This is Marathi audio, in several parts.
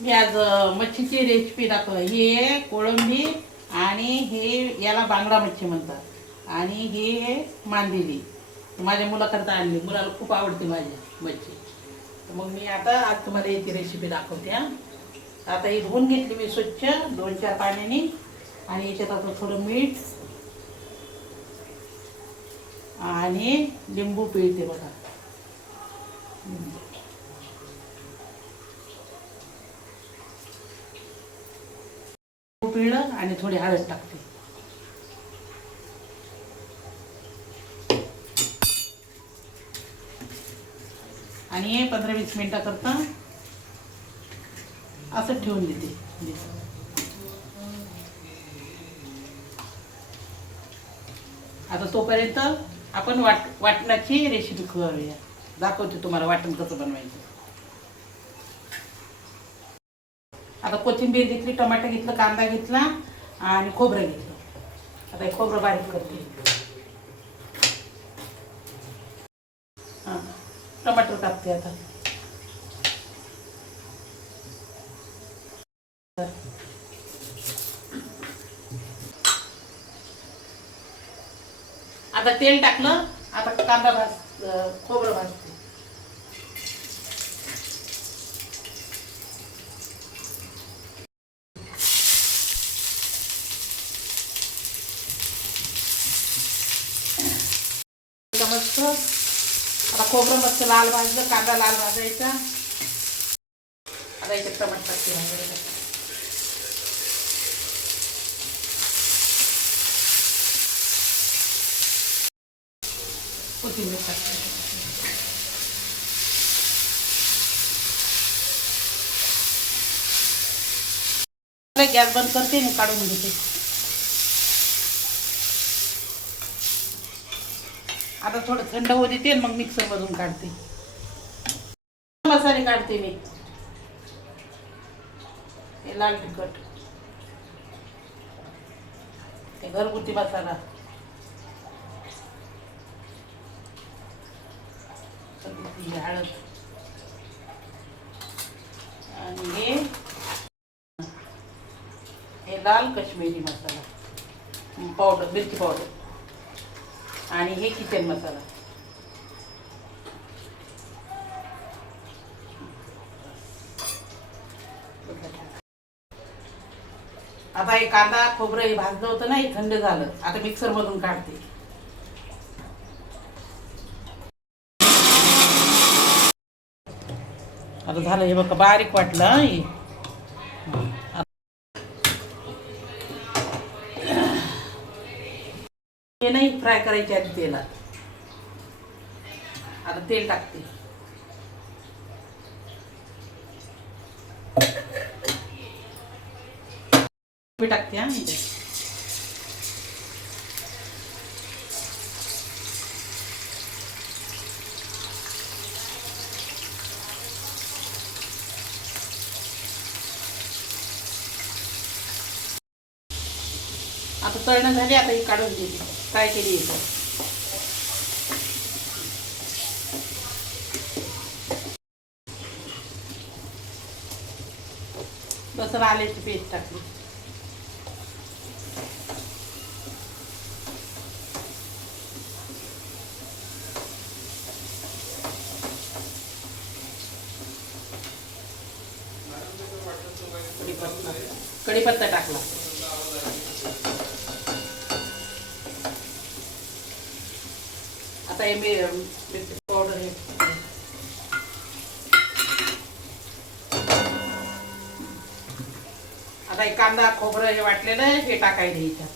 मी आज मच्छीची रेसिपी दाखव. ही आहे कोळंबी आणि हे याला बांगडा मच्छी म्हणतात आणि ही आहे मांदेली. माझ्या मुलाकरता आणली, मुलाला खूप आवडते माझी मच्छी. तर मग मी आता आज तुम्हाला याची रेसिपी दाखवते. आता ही धुवून घेतली मी स्वच्छ 2-4 पाण्याने आणि याच्यात आता थोडं मीठ आणि लिंबू पिळते बघा. पिळलं आणि थोडी हळद टाकते. आणि 15-20 मिनिटं करता असं ठेवून देते. आता तोपर्यंत आपण वाटणाची रेसिपी करूया. दाखवते तुम्हाला वाटण कसं बनवायचं. आता कोथिंबीर घेतली, टमाटर घेतलं, कांदा घेतला आणि खोबरं घेतलं. आता हे खोबरं बारीक करते. हां, टमाटर कापते आता. आता तेल टाकलं, आता कांदा खोबरं भाजते. मस्त आता खोबरं मस्त लाल भाजलं, कांदा लाल भाजायचा. आता याच्यात टमाटर टाकते. कोथिंबीर टाकते. गॅस बंद करते आणि काढून घेते. आता थोडं थंड होऊ देते मग मिक्सर मधून काढते. मसाले काढते मी. हे लाल तिखट, हे घरगुती मसाला, हळद आणि हे लाल काश्मीरी मसाला पावडर, मिरची पावडर आणि हे किचन मसाला. आता हे कांदा खोबरं हे भाजलं होतं ना, हे थंड झालं. आता मिक्सर मधून काढते. आता झालं हे बघा, बारीक वाटलं. हे नाही फ्राय करायचे आधी तेलात. आता तेल टाकते. टाकते आता तळणं झाली. आता ही काढून घेते. फ्राय केली येतं. लसूण आल्याची पेस्ट टाकली. कढीपत्ता टाकला. आता हे मिरची पावडर हे आता हे कांदा खोबरं हे वाटलेलं हे टाकायचं ह्याच्यात.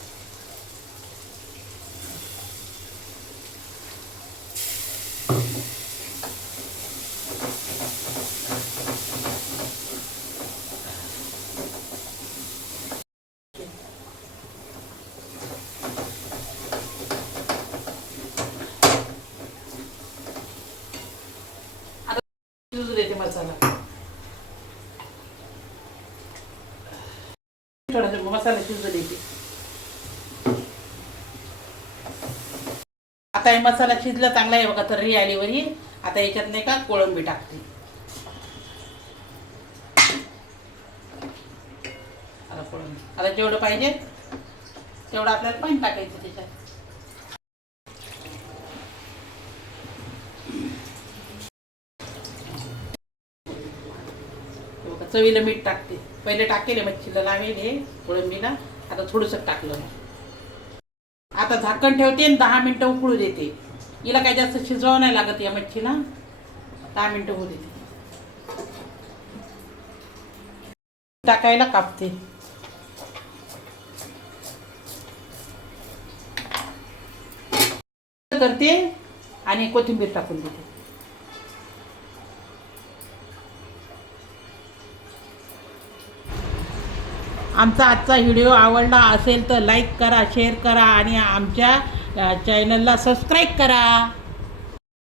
शिजू देते मसाला. थोडासा मसाला शिजू देते. आता हे मसाला शिजला चांगला आहे बघा, तर्री आली वरी. आता याच्यात नाही का कोळंबी टाकते. कोळंबी. आता जेवढं पाहिजे तेवढं आपल्याला पाणी टाकायचं त्याच्यात. चवीला मीठ टाकते. पहिले टाकेले मच्छीला लावेले कोळंबीला, आता थोडंसं टाकलं. आता झाकण ठेवते आणि 10 मिनटं उकळू देते. हिला काही जास्त शिजवावं नाही लागत या मच्छीला. 10 मिनटं होऊ देते. टाकायला कापते. करते आणि कोथिंबीर टाकून देते. आमचा आजचा व्हिडिओ आवडला असेल तर लाईक करा, शेअर करा आणि आमच्या चॅनलला सबस्क्राईब करा.